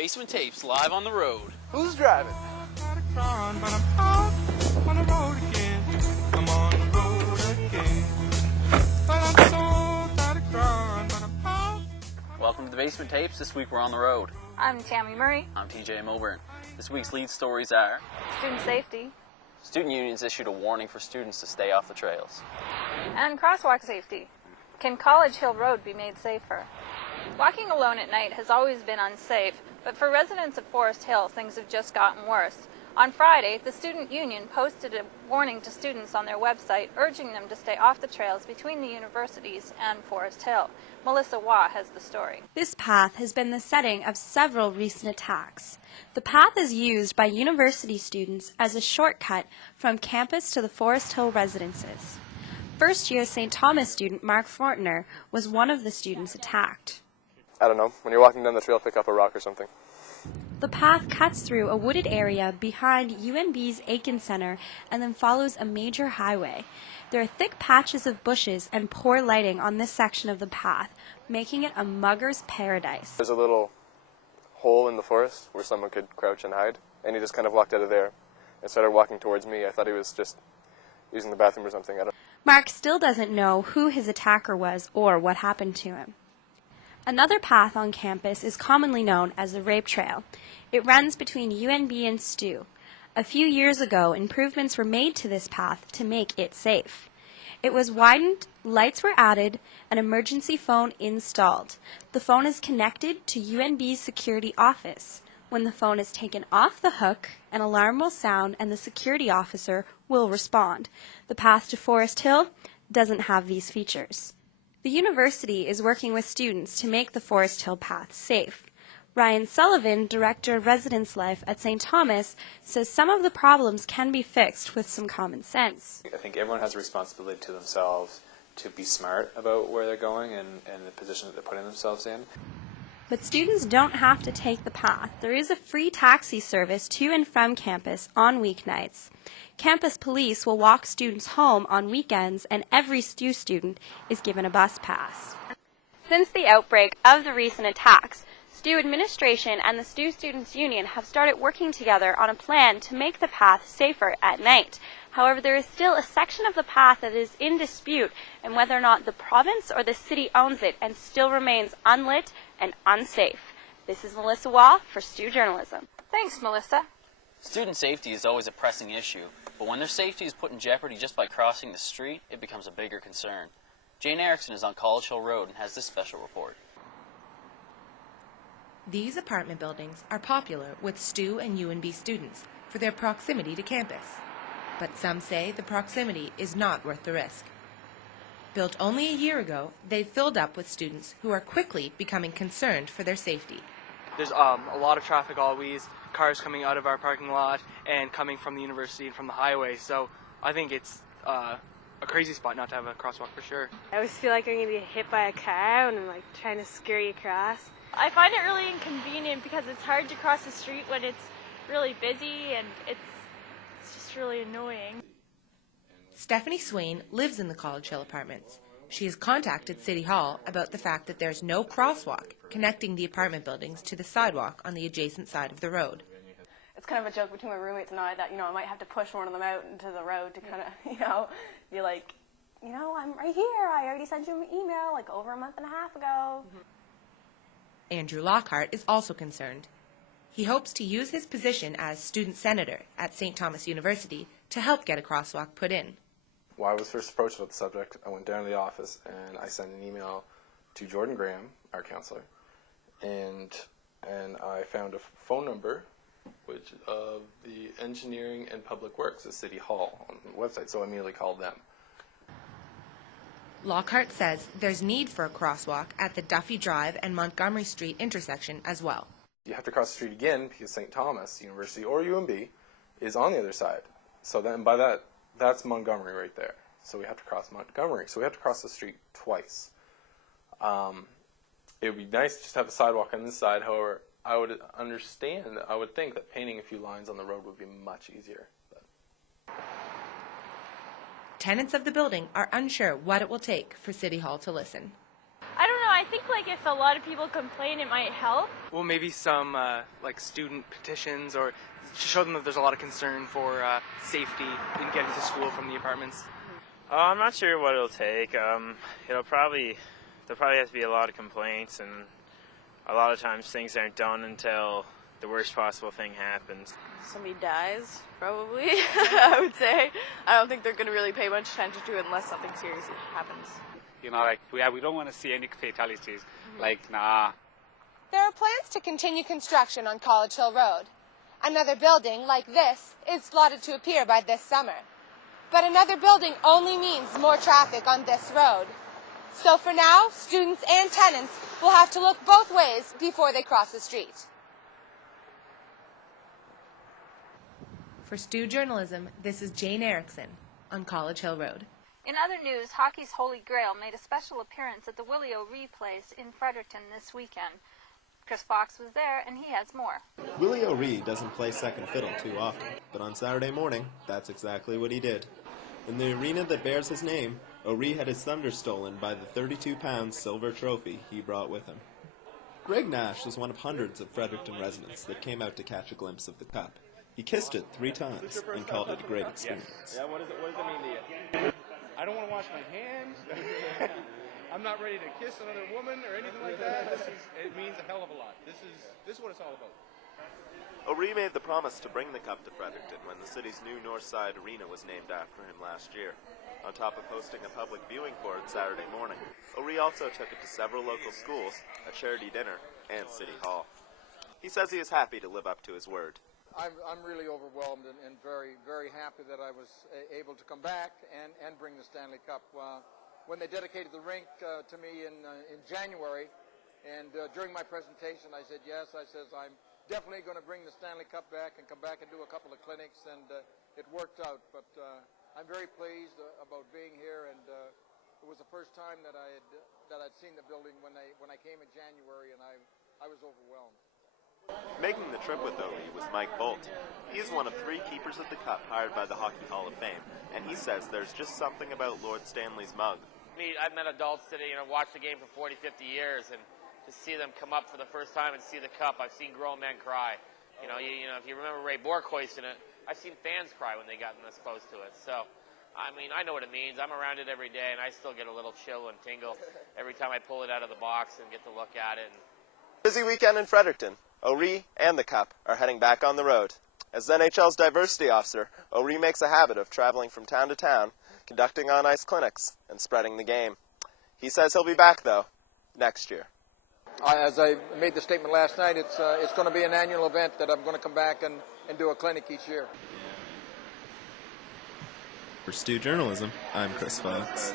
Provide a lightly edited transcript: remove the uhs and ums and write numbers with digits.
Basement Tapes, live on the road. Who's driving? Welcome to the Basement Tapes. This week we're on the road. I'm Tammy Murray. I'm TJ Moburn. This week's lead stories are Student safety. Student unions issued a warning for students to stay off the trails. And crosswalk safety. Can College Hill Road be made safer? Walking alone at night has always been unsafe, but for residents of Forest Hill, things have just gotten worse. On Friday, the student union posted a warning to students on their website, urging them to stay off the trails between the universities and Forest Hill. Melissa Waugh has the story. This path has been the setting of several recent attacks. The path is used by university students as a shortcut from campus to the Forest Hill residences. First-year St. Thomas student Mark Fortner was one of the students attacked. I don't know. When you're walking down the trail, pick up a rock or something. The path cuts through a wooded area behind UNB's Aiken Center and then follows a major highway. There are thick patches of bushes and poor lighting on this section of the path, making it a mugger's paradise. There's a little hole in the forest where someone could crouch and hide, and he just kind of walked out of there and started walking towards me. I thought he was just using the bathroom or something. Mark still doesn't know who his attacker was or what happened to him. Another path on campus is commonly known as the Rape Trail. It runs between UNB and STU. A few years ago, improvements were made to this path to make it safe. It was widened, lights were added, an emergency phone installed. The phone is connected to UNB's security office. When the phone is taken off the hook, an alarm will sound and the security officer will respond. The path to Forest Hill doesn't have these features. The university is working with students to make the Forest Hill path safe. Ryan Sullivan, Director of Residence Life at St. Thomas, says some of the problems can be fixed with some common sense. I think everyone has a responsibility to themselves to be smart about where they're going and the position that they're putting themselves in. But students don't have to take the path. There is a free taxi service to and from campus on weeknights. Campus police will walk students home on weekends, and every STU student is given a bus pass. Since the outbreak of the recent attacks, STU administration and the STU Students Union have started working together on a plan to make the path safer at night. However, there is still a section of the path that is in dispute, and whether or not the province or the city owns it, and still remains unlit and unsafe. This is Melissa Waugh for STU Journalism. Thanks, Melissa. Student safety is always a pressing issue, but when their safety is put in jeopardy just by crossing the street, it becomes a bigger concern. Jane Erickson is on College Hill Road and has this special report. These apartment buildings are popular with STU and UNB students for their proximity to campus. But some say the proximity is not worth the risk. Built only a year ago, they've filled up with students who are quickly becoming concerned for their safety. There's a lot of traffic always, cars coming out of our parking lot and coming from the university and from the highway, so I think it's a crazy spot not to have a crosswalk for sure. I always feel like I'm going to get hit by a car and I'm like trying to scurry across. I find it really inconvenient because it's hard to cross the street when it's really busy and it's just really annoying. Stephanie Swain lives in the College Hill apartments. She has contacted City Hall about the fact that there's no crosswalk connecting the apartment buildings to the sidewalk on the adjacent side of the road. It's kind of a joke between my roommates and I that, I might have to push one of them out into the road to kind of, be like, I'm right here. I already sent you an email like over a month and a half ago. Andrew Lockhart is also concerned. He hopes to use his position as student senator at St. Thomas University to help get a crosswalk put in. When I was first approached about the subject, I went down to the office and I sent an email to Jordan Graham, our counselor, and I found a phone number which of the Engineering and Public Works at City Hall on the website, so I immediately called them. Lockhart says there's need for a crosswalk at the Duffy Drive and Montgomery Street intersection as well. You have to cross the street again because St. Thomas University or UNB is on the other side. So then by that's Montgomery right there. So we have to cross Montgomery. So we have to cross the street twice. It would be nice to just have a sidewalk on this side. However, I would think that painting a few lines on the road would be much easier. Tenants of the building are unsure what it will take for City Hall to listen. I don't know, I think like if a lot of people complain, it might help. Well, maybe some like student petitions, or show them that there's a lot of concern for safety in getting to school from the apartments. I'm not sure what it'll take. There'll probably have to be a lot of complaints, and a lot of times things aren't done until the worst possible thing happens. Somebody dies, probably, I would say. I don't think they're going to really pay much attention to it unless something serious happens. You know, like, we don't want to see any fatalities. Like, nah. There are plans to continue construction on College Hill Road. Another building, like this, is slotted to appear by this summer. But another building only means more traffic on this road. So for now, students and tenants will have to look both ways before they cross the street. For Stu Journalism, this is Jane Erickson on College Hill Road. In other news, hockey's Holy Grail made a special appearance at the Willie O'Ree Place in Fredericton this weekend. Chris Fox was there, and he has more. Willie O'Ree doesn't play second fiddle too often, but on Saturday morning, that's exactly what he did. In the arena that bears his name, O'Ree had his thunder stolen by the 32-pound silver trophy he brought with him. Greg Nash was one of hundreds of Fredericton residents that came out to catch a glimpse of the cup. He kissed it 3 times and called it a great experience. Yeah, what does it mean to you? I don't want to wash my hands. I'm not ready to kiss another woman or anything like that. It means a hell of a lot. This is what it's all about. O'Ree made the promise to bring the cup to Fredericton when the city's new North Side Arena was named after him last year. On top of hosting a public viewing for it Saturday morning, O'Ree also took it to several local schools, a charity dinner, and City Hall. He says he is happy to live up to his word. I'm really overwhelmed and very, very happy that I was able to come back and bring the Stanley Cup. When they dedicated the rink to me in January, and during my presentation I said yes, I says I'm definitely going to bring the Stanley Cup back and come back and do a couple of clinics, and it worked out. But I'm very pleased about being here, and it was the first time that I'd seen the building when I came in January, and I was overwhelmed. Making the trip with O'Ree was Mike Bolt. He is one of 3 keepers of the cup hired by the Hockey Hall of Fame, and he says there's just something about Lord Stanley's mug. I've met adults today, watched the game for 40, 50 years, and to see them come up for the first time and see the cup, I've seen grown men cry. If you remember Ray Bourque hoisting it, I've seen fans cry when they got exposed to it. So, I know what it means. I'm around it every day, and I still get a little chill and tingle every time I pull it out of the box and get to look at it. Busy weekend in Fredericton. O'Ree and the Cup are heading back on the road. As NHL's diversity officer, O'Ree makes a habit of traveling from town to town, conducting on-ice clinics, and spreading the game. He says he'll be back, though, next year. As I made the statement last night, it's going to be an annual event that I'm going to come back and do a clinic each year. For Stu Journalism, I'm Chris Fox.